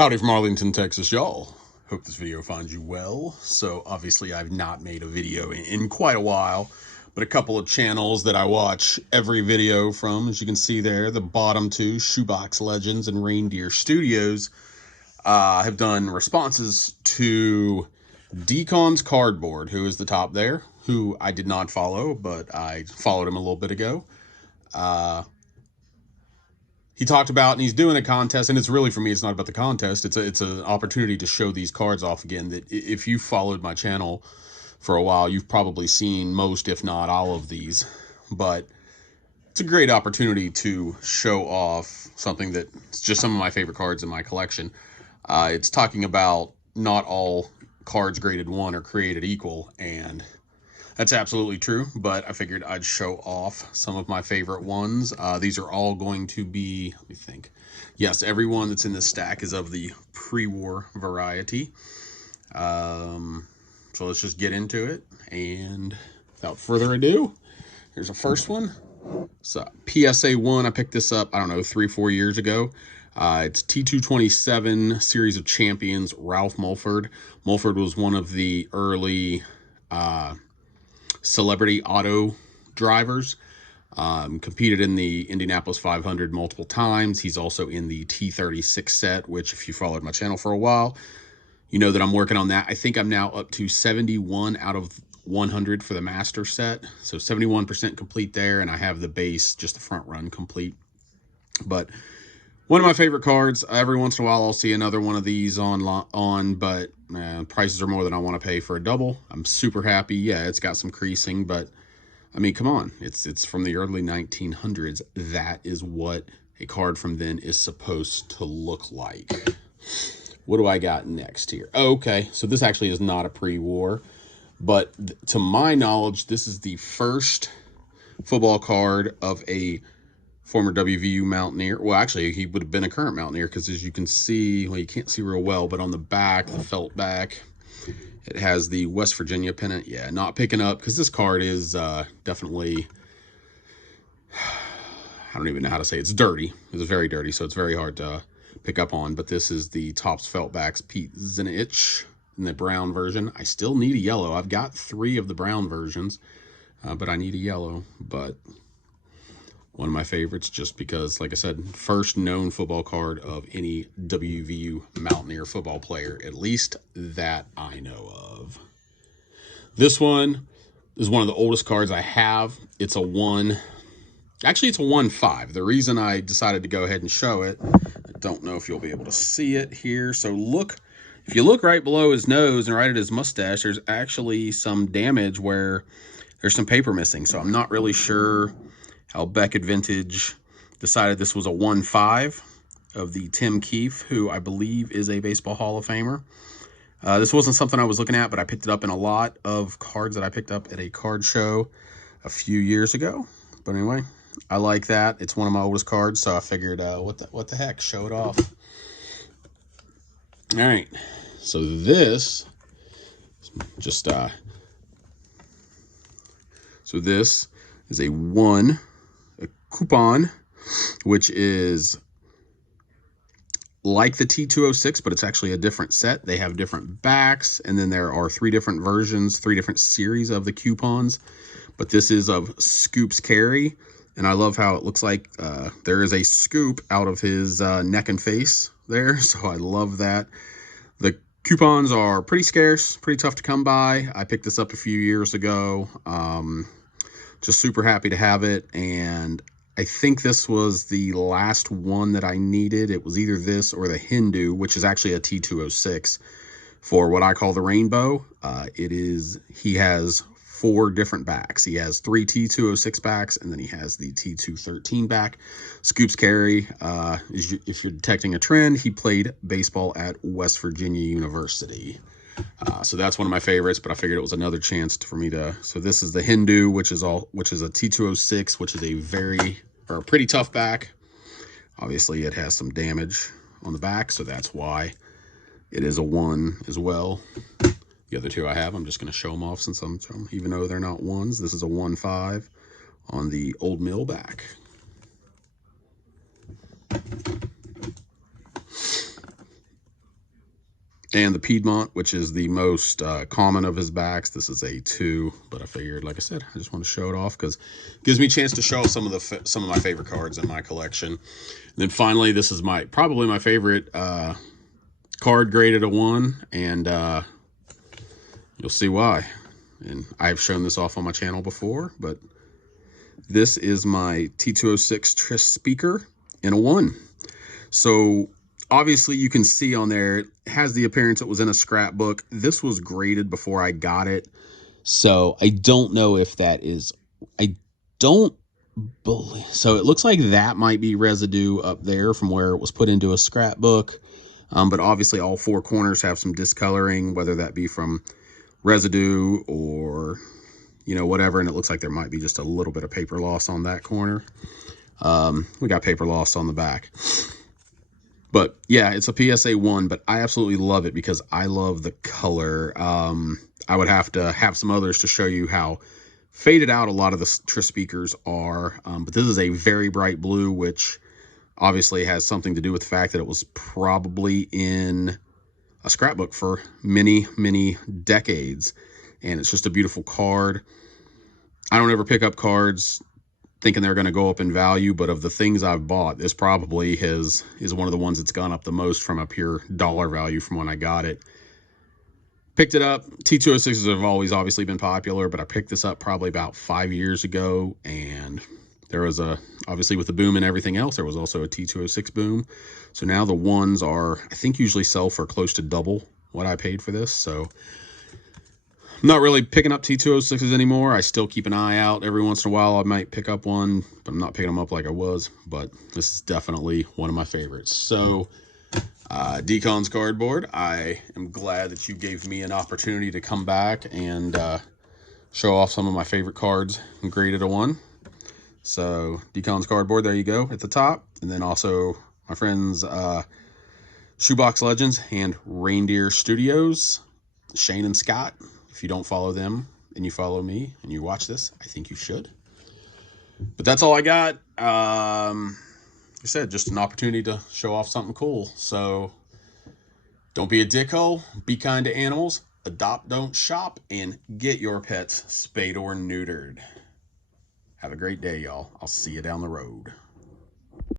Howdy from Arlington, Texas, y'all. Hope this video finds you well. So obviously I've not made a video in quite a while, but a couple of channels that I watch every video from, as you can see there, the bottom two, Shoebox Legends and Reindeer Studios, have done responses to Decon's Cardboard, who is the top there, who I did not follow, but I followed him a little bit ago. He talked about, and he's doing a contest, and it's really, for me, it's not about the contest. It's an opportunity to show these cards off again. That if you followed my channel for a while, you've probably seen most, if not all of these. But it's a great opportunity to show off something that's just some of my favorite cards in my collection. It's talking about not all cards graded 1 are created equal, and that's absolutely true, but I figured I'd show off some of my favorite ones. These are all going to be, let me think. Yes, every one that's in this stack is of the pre-war variety. So let's just get into it. And without further ado, here's the first one. So PSA 1, I picked this up, I don't know, 3-4 years ago. It's T227 Series of Champions, Ralph Mulford. Mulford was one of the early celebrity auto drivers. Competed in the Indianapolis 500 multiple times. He's also in the T36 set, which if you followed my channel for a while, you know that I'm working on that. I think I'm now up to 71 out of 100 for the master set. So 71% complete there, and I have the base, just the front run complete. But one of my favorite cards. Every once in a while I'll see another one of these on, but prices are more than I want to pay for a double. I'm super happy. Yeah, it's got some creasing, but I mean, come on. It's from the early 1900s. That is what a card from then is supposed to look like. What do I got next here? Okay, so this actually is not a pre-war, but to my knowledge, this is the first football card of a former WVU Mountaineer. Well, actually, he would have been a current Mountaineer, because as you can see, well, you can't see real well, but on the back, the felt back, it has the West Virginia pennant. Yeah, not picking up, because this card is definitely, I don't even know how to say it. It's dirty. It's very dirty, so it's very hard to pick up on. But this is the Topps felt backs Pete Zinich in the brown version. I still need a yellow. I've got 3 of the brown versions, but I need a yellow. But one of my favorites, just because, like I said, first known football card of any WVU Mountaineer football player, at least that I know of. This one is one of the oldest cards I have. It's a 1. Actually, it's a 1-5. The reason I decided to go ahead and show it, I don't know if you'll be able to see it here. So look, if you look right below his nose and right at his mustache, there's actually some damage where there's some paper missing. So I'm not really sure how Beckett Vintage decided this was a 1-5 of the Tim Keefe, who I believe is a Baseball Hall of Famer. This wasn't something I was looking at, but I picked it up in a lot of cards that I picked up at a card show a few years ago. But anyway, I like that. It's one of my oldest cards, so I figured, what the heck, show it off. All right, so this just so this is a coupon, which is like the T206, but it's actually a different set. They have different backs, and then there are 3 different versions, 3 different series of the coupons. But this is of Scoops Carey, and I love how it looks like there is a scoop out of his neck and face there, so I love that. The coupons are pretty scarce, pretty tough to come by. I picked this up a few years ago. Just super happy to have it, and I think this was the last one that I needed. It was either this or the Hindu, which is actually a T206 for what I call the rainbow. He has 4 different backs. He has 3 T206 backs, and then he has the T213 back. Scoops Carey, if you're detecting a trend, he played baseball at West Virginia University. So that's one of my favorites, but I figured it was another chance for me to. So this is the Hindu, which is a T206, which is a pretty tough back. Obviously, it has some damage on the back, so that's why it is a 1 as well. The other 2 I have, I'm just going to show them off since even though they're not 1s. This is a 1-5 on the Old Mill back. and the Piedmont, which is the most common of his backs. This is a 2, but I figured, like I said, I just want to show it off because it gives me a chance to show off some of my favorite cards in my collection. And then finally, this is probably my favorite card graded a 1, and you'll see why. And I've shown this off on my channel before, but this is my T206 Trespiker in a 1. So obviously you can see on there, it has the appearance it was in a scrapbook. This was graded before I got it. So I don't know if that is, I don't believe, so it looks like that might be residue up there from where it was put into a scrapbook. But obviously all 4 corners have some discoloring, whether that be from residue or, you know, whatever. And it looks like there might be just a little bit of paper loss on that corner. We got paper loss on the back. But yeah, it's a PSA 1, but I absolutely love it because I love the color. I would have to have some others to show you how faded out a lot of the Trespikers are. But this is a very bright blue, which obviously has something to do with the fact that it was probably in a scrapbook for many, many decades. And it's just a beautiful card. I don't ever pick up cards thinking they're going to go up in value, but of the things I've bought, this probably is one of the ones that's gone up the most from a pure dollar value from when I got it. Picked it up. T206s have always obviously been popular, but I picked this up probably about 5 years ago, and there was obviously with the boom and everything else, there was also a T206 boom. So now the 1s are, I think, usually sell for close to double what I paid for this. So I'm not really picking up T206s anymore. I still keep an eye out. Every once in a while I might pick up one, but I'm not picking them up like I was. But this is definitely one of my favorites. So Decon's Cardboard, I am glad that you gave me an opportunity to come back and show off some of my favorite cards and graded a 1. So Decon's Cardboard, there you go at the top. And then also my friends Shoebox Legends and Reindeer Studios, Shane and Scott. If you don't follow them and you follow me and you watch this, I think you should. But that's all I got. Like I said, just an opportunity to show off something cool. So don't be a dickhole. Be kind to animals. Adopt, don't shop. And get your pets spayed or neutered. Have a great day, y'all. I'll see you down the road.